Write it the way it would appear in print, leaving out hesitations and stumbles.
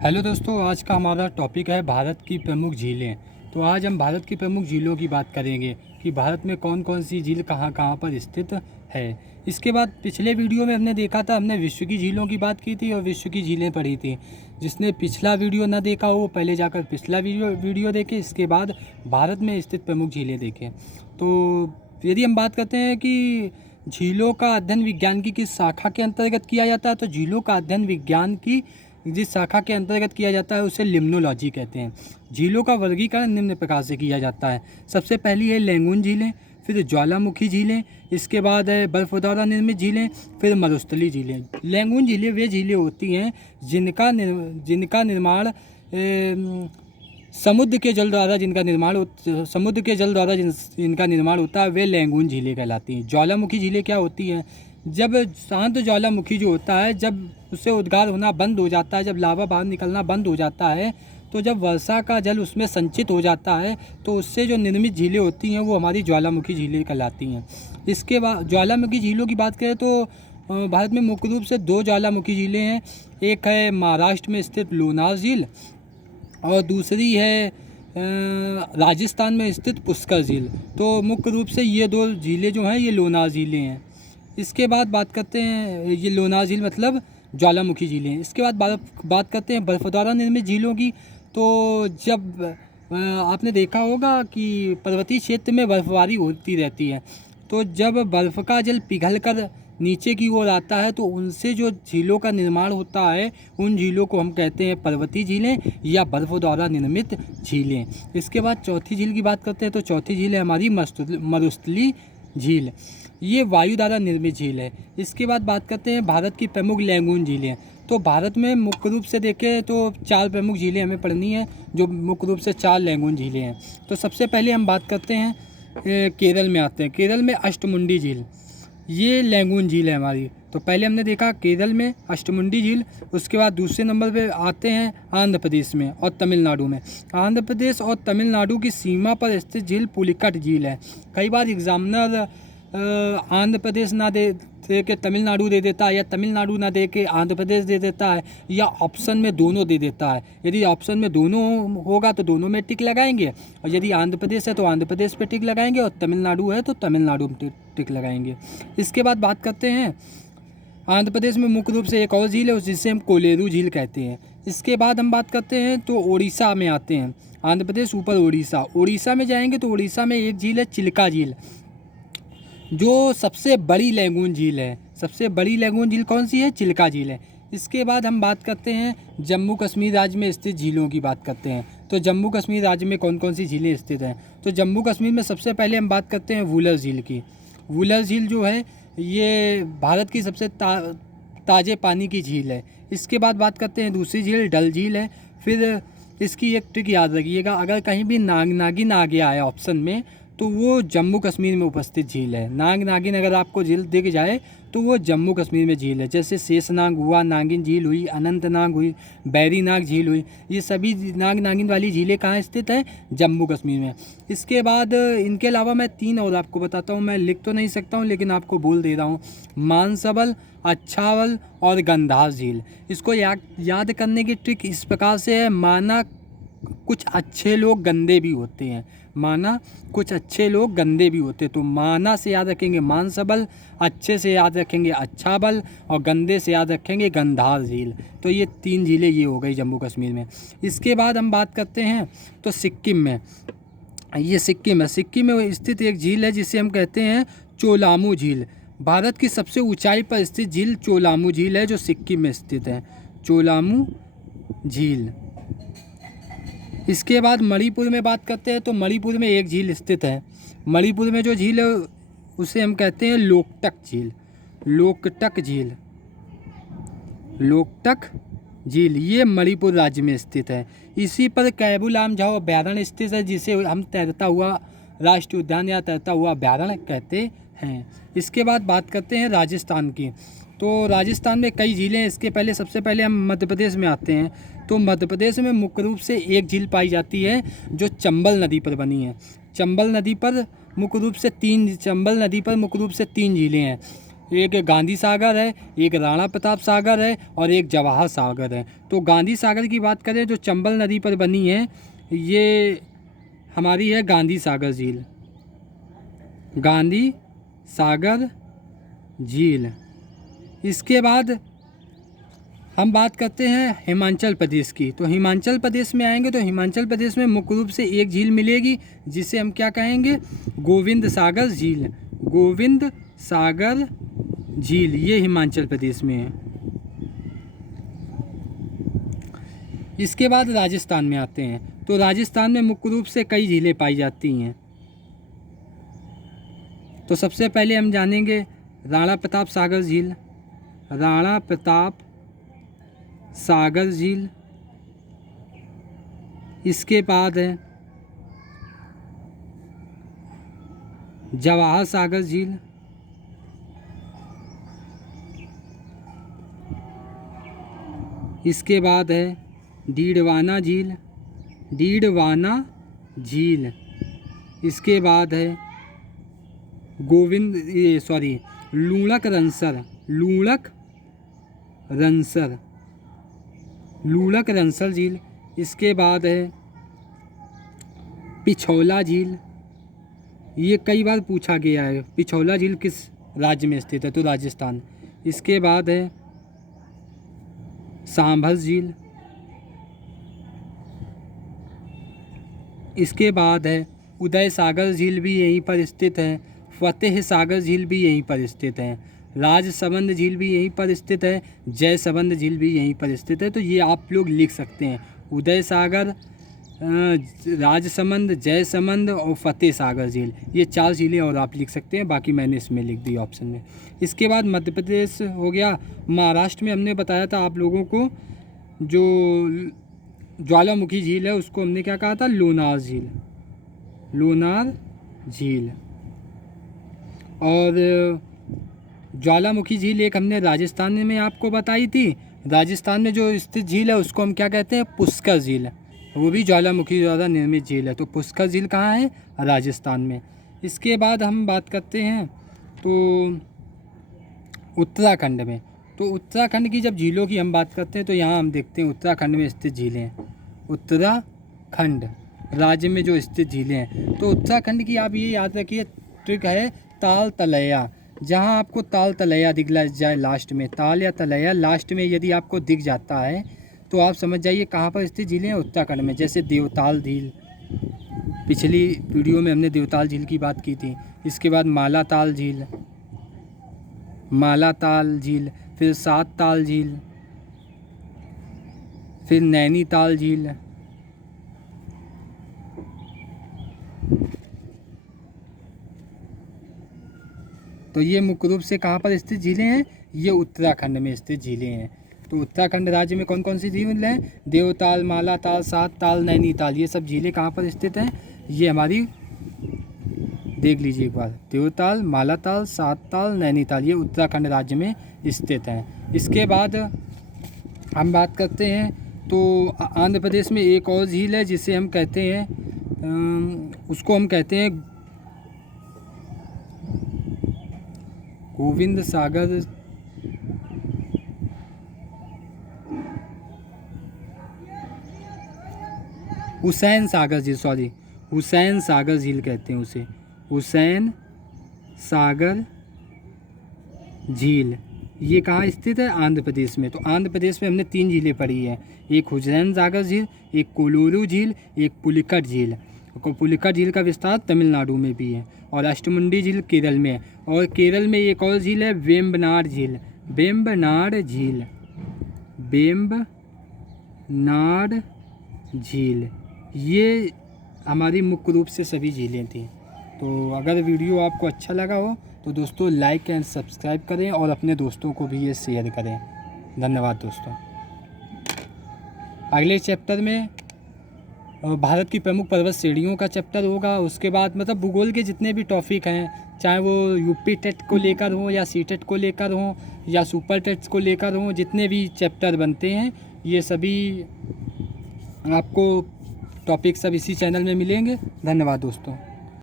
Hello दोस्तों, आज का हमारा टॉपिक है भारत की प्रमुख झीलें। तो आज हम भारत की प्रमुख झीलों की बात करेंगे कि भारत में कौन कौन सी झील कहाँ कहाँ पर स्थित है। इसके बाद पिछले वीडियो में हमने देखा था, हमने विश्व की झीलों की बात की थी और विश्व की झीलें पढ़ी थी। जिसने पिछला वीडियो ना देखा हो वो पहले जाकर पिछला वीडियो देखे, इसके बाद भारत में स्थित प्रमुख झीलें देखें। तो यदि हम बात करते हैं कि झीलों का अध्ययन विज्ञान की किस शाखा के अंतर्गत किया जाता है, तो झीलों का अध्ययन विज्ञान की जिस शाखा के अंतर्गत किया जाता है उसे लिम्नोलॉजी कहते हैं। झीलों का वर्गीकरण निम्न प्रकार से किया जाता है। सबसे पहली है लैंगून झीलें, फिर ज्वालामुखी झीलें, इसके बाद है बर्फ द्वारा निर्मित झीलें, फिर मरुस्थलीय झीलें। लैंगून झीलें वे झीलें होती हैं जिनका निर्माण समुद्र के जल द्वारा जिनका निर्माण होता है वे लैंगून झीलें कहलाती हैं। ज्वालामुखी झीलें क्या होती हैं? जब शांत ज्वालामुखी जो होता है, जब उससे उद्गार होना बंद हो जाता है, जब लावा बाहर निकलना बंद हो जाता है, तो जब वर्षा का जल उसमें संचित हो जाता है तो उससे जो निर्मित झीलें होती हैं वो हमारी ज्वालामुखी झीलें कहलाती हैं। इसके बाद ज्वालामुखी झीलों की बात करें तो भारत में मुख्य रूप से दो ज्वालामुखी झीलें हैं। एक है महाराष्ट्र में स्थित लोनार झील और दूसरी है राजस्थान में स्थित पुष्कर झील। तो मुख्य रूप से ये दो झीलें जो हैं ये लोनार झीलें हैं। इसके बाद बात करते हैं, ये लोनार झील मतलब ज्वालामुखी झीलें। इसके बाद बात करते हैं बर्फ द्वारा निर्मित झीलों की। तो जब आपने देखा होगा कि पर्वतीय क्षेत्र में बर्फबारी होती रहती है, तो जब बर्फ़ का जल पिघल कर नीचे की ओर आता है तो उनसे जो झीलों का निर्माण होता है उन झीलों को हम कहते हैं पर्वतीय झीलें या बर्फ द्वारा निर्मित झीलें। इसके बाद चौथी झील की बात करते हैं, तो चौथी झील है हमारी मरुस्थलीय झील। ये वायु द्वारा निर्मित झील है। इसके बाद बात करते हैं भारत की प्रमुख लैंगून झीलें। तो भारत में मुख्य रूप से देखें तो चार प्रमुख झीलें हमें पढ़नी है, जो मुख्य रूप से चार लैंगून झीलें हैं। तो सबसे पहले हम बात करते हैं केरल में आते हैं। केरल में अष्टमुंडी झील, ये लैंगून झील है हमारी। तो पहले हमने देखा केरल में अष्टमुंडी झील। उसके बाद दूसरे नंबर पे आते हैं आंध्र प्रदेश में और तमिलनाडु में। आंध्र प्रदेश और तमिलनाडु की सीमा पर स्थित झील पुलिकट झील है। कई बार एग्जामिनर आंध्र प्रदेश ना दे के तमिलनाडु दे देता है, या तमिलनाडु ना दे के आंध्र प्रदेश दे देता है, या ऑप्शन में दोनों दे देता है। यदि ऑप्शन में दोनों होगा तो दोनों में टिक लगाएंगे, और यदि आंध्र प्रदेश है तो आंध्र प्रदेश पे टिक लगाएंगे, और तमिलनाडु है तो तमिलनाडु में टिक लगाएंगे। इसके बाद बात करते हैं आंध्र प्रदेश में मुख्य रूप से एक और झील है जिसे हम कोलेरू झील कहते हैं। इसके बाद हम बात करते हैं तो उड़ीसा में आते हैं। आंध्र प्रदेश ऊपर उड़ीसा में जाएंगे तो उड़ीसा में एक झील है चिल्का झील, जो सबसे बड़ी लैंगून झील है। सबसे बड़ी लैंगून झील कौन सी है? चिल्का झील है। इसके बाद हम बात करते हैं जम्मू कश्मीर राज्य में स्थित झीलों की बात करते हैं। तो जम्मू कश्मीर राज्य में कौन कौन सी झीलें स्थित हैं? तो जम्मू कश्मीर में सबसे पहले हम बात करते हैं वुलर झील की। वुलर झील जो है ये भारत की सबसे ताज़े पानी की झील है। इसके बाद बात करते हैं दूसरी झील डल झील है। फिर इसकी एक ट्रिक याद रखिएगा, अगर कहीं भी नागिन आ गया है ऑप्शन में तो वो जम्मू कश्मीर में उपस्थित झील है। नागिन अगर आपको झील दिख जाए तो वो जम्मू कश्मीर में झील है। जैसे शेषनाग हुआ, नागिन झील हुई, अनंतनाग हुई, बैरीनाग झील हुई, ये सभी नागिन वाली झीलें कहाँ स्थित हैं? जम्मू कश्मीर में। इसके बाद इनके अलावा मैं तीन और आपको बताता हूँ, मैं लिख तो नहीं सकता हूँ लेकिन आपको बोल दे रहा हूँ। मानसबल, अच्छावल और गंधार झील। इसको याद करने की ट्रिक इस प्रकार से है, माना कुछ अच्छे लोग गंदे भी होते हैं, तो माना से याद रखेंगे मानसबल, अच्छे से याद रखेंगे अच्छाबल, और गंदे से याद रखेंगे गंधार झील। तो ये तीन झीलें ये हो गई जम्मू कश्मीर में। इसके बाद हम बात करते हैं तो सिक्किम में। ये सिक्किम है। सिक्किम में स्थित एक झील है जिसे हम कहते हैं चोलामू झील। भारत की सबसे ऊंचाई पर स्थित झील चोलामू झील है, जो सिक्किम में स्थित है, चोलामू झील। इसके बाद मणिपुर में बात करते हैं तो मणिपुर में एक झील स्थित है। मणिपुर में जो झील है उसे हम कहते हैं लोकटक झील। ये मणिपुर राज्य में स्थित है। इसी पर कैबू लामझाओ अभ्यारण्य स्थित है, जिसे हम तैरता हुआ राष्ट्रीय उद्यान या तैरता हुआ अभ्यारण्य कहते हैं। इसके बाद बात करते हैं राजस्थान की। तो राजस्थान में कई झीलें हैं। इसके पहले सबसे पहले हम मध्य प्रदेश में आते हैं। तो मध्य प्रदेश में मुख्य रूप से एक झील पाई जाती है जो चंबल नदी पर बनी है। चंबल नदी पर मुख्य रूप से तीन झीलें हैं। एक गांधी सागर है, एक राणा प्रताप सागर है और एक जवाहर सागर है। तो गांधी सागर की बात करें जो चंबल नदी पर बनी है, ये हमारी है गांधी सागर झील। गांधी सागर झील। इसके बाद हम बात करते हैं हिमाचल प्रदेश की। तो हिमाचल प्रदेश में आएंगे तो हिमाचल प्रदेश में मुख्य रूप से एक झील मिलेगी जिसे हम क्या कहेंगे, गोविंद सागर झील। गोविंद सागर झील ये हिमाचल प्रदेश में है। इसके बाद राजस्थान में आते हैं। तो राजस्थान में मुख्य रूप से कई झीलें पाई जाती हैं। तो सबसे पहले हम जानेंगे राणा प्रताप सागर झील। राणा प्रताप सागर झील। इसके बाद है जवाहर सागर झील। इसके बाद है डीडवाना झील। डीडवाना झील। इसके बाद है लूणक रंसर। लूणक रंसर। लूणक रंसर झील। इसके बाद है पिछौला झील। ये कई बार पूछा गया है, पिछौला झील किस राज्य में स्थित है, तो राजस्थान। इसके बाद है सांभर झील। इसके बाद है उदय सागर झील भी यहीं पर स्थित है। फतेह सागर झील भी यहीं पर स्थित है। राजसमंद झील भी यहीं पर स्थित है। जयसमंद झील भी यहीं पर स्थित है। तो ये आप लोग लिख सकते हैं, उदय सागर, राजसमंद, जयसमंद और फतेह सागर झील, ये 4 झीलें और आप लिख सकते हैं। बाकी मैंने इसमें लिख दी ऑप्शन में। इसके बाद मध्य प्रदेश हो गया। महाराष्ट्र में हमने बताया था आप लोगों को, जो ज्वालामुखी झील है उसको हमने क्या कहा था, लोनार झील। लोनार झील। और ज्वालामुखी झील एक हमने राजस्थान में आपको बताई थी। राजस्थान में जो स्थित झील है उसको हम क्या कहते हैं, पुष्कर झील। वो भी ज्वालामुखी द्वारा निर्मित झील है। तो पुष्कर झील कहाँ है, राजस्थान में। इसके बाद हम बात करते हैं तो उत्तराखंड में। तो उत्तराखंड की जब झीलों की हम बात करते हैं तो यहाँ हम देखते हैं उत्तराखंड में स्थित झीलें हैं। उत्तराखंड राज्य में जो स्थित झीलें हैं, तो उत्तराखंड की आप ये याद रखिए ट्रिक है ताल तलैया। जहाँ आपको ताल तलैया दिख जाए लास्ट में, ताल या तलैया लास्ट में यदि आपको दिख जाता है तो आप समझ जाइए कहाँ पर स्थित झीलें हैं, उत्तराखंड में। जैसे देवताल झील, पिछली वीडियो में हमने देवताल झील की बात की थी। इसके बाद मालाताल झील, मालाताल झील, फिर सात ताल झील, फिर नैनीताल झील, तो ये मुख्य रूप से कहाँ पर स्थित झीलें हैं, ये उत्तराखंड में स्थित झीलें हैं। तो उत्तराखंड राज्य में कौन कौन सी झील हैं, देवताल, मालाताल, सात ताल, नैनीताल, ये सब झीलें कहाँ पर स्थित हैं, ये हमारी देख लीजिए एक बार, देवताल, मालाताल, सात ताल, नैनीताल, ये उत्तराखंड राज्य में स्थित हैं। इसके बाद हम बात करते हैं तो आंध्र प्रदेश में एक और झील है जिसे हम कहते हैं, उसको हम कहते हैं गोविंद सागर, हुसैन सागर झील, सॉरी हुसैन सागर झील कहते हैं उसे, हुसैन सागर झील। ये कहाँ स्थित है, आंध्र प्रदेश में। तो आंध्र प्रदेश में हमने 3 झीलें पढ़ी हैं, एक हुसैन सागर झील, एक कोलोरू झील, एक पुलिकट झील। पुलिकट झील का विस्तार तमिलनाडु में भी है, और अष्टमुंडी झील केरल में है। और केरल में एक और झील है वेम्बनाड झील, वेम्बनाड झील, वेम्बनाड झील। ये हमारी मुख्य रूप से सभी झीलें थी। तो अगर वीडियो आपको अच्छा लगा हो तो दोस्तों लाइक एंड सब्सक्राइब करें और अपने दोस्तों को भी ये शेयर करें। धन्यवाद दोस्तों। अगले चैप्टर में भारत की प्रमुख पर्वत श्रेणियों का चैप्टर होगा। उसके बाद मतलब भूगोल के जितने भी टॉपिक हैं, चाहे वो यूपी टेट को लेकर हो या सी टेट को लेकर हो या सुपर टेट्स को लेकर हो, जितने भी चैप्टर बनते हैं ये सभी आपको टॉपिक सब इसी चैनल में मिलेंगे। धन्यवाद दोस्तों।